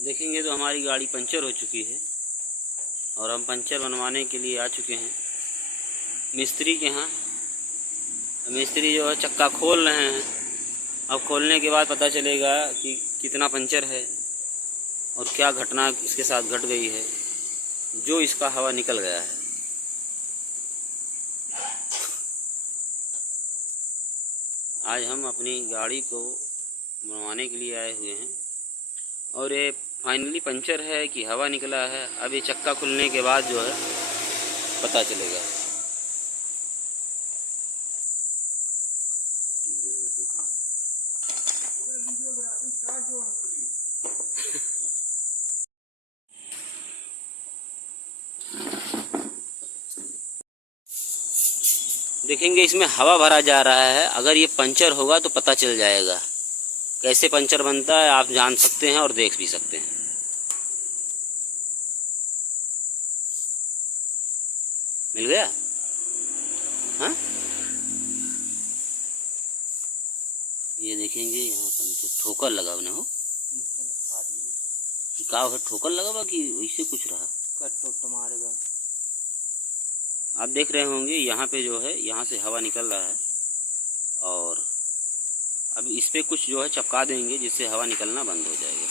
देखेंगे तो हमारी गाड़ी पंचर हो चुकी है और हम पंचर बनवाने के लिए आ चुके हैं मिस्त्री के यहाँ। मिस्त्री जो है चक्का खोल रहे हैं। अब खोलने के बाद पता चलेगा कि कितना पंचर है और क्या घटना इसके साथ घट गई है जो इसका हवा निकल गया है। आज हम अपनी गाड़ी को बनवाने के लिए आए हुए हैं और ये फाइनली पंचर है कि हवा निकला है, अब ये चक्का खुलने के बाद जो है पता चलेगा। देखेंगे इसमें हवा भरा जा रहा है, अगर ये पंचर होगा तो पता चल जाएगा कैसे पंचर बनता है, आप जान सकते हैं और देख भी सकते हैं। मिल गया? हाँ, ये देखेंगे यहाँ पंचर ठोकर लगा बने हो का ठोकर लगा बा कि वैसे कुछ रहा तुम्हारे। आप देख रहे होंगे यहाँ पे जो है यहाँ से हवा निकल रहा है और अब इस पे कुछ जो है चपका देंगे जिससे हवा निकलना बंद हो जाएगा।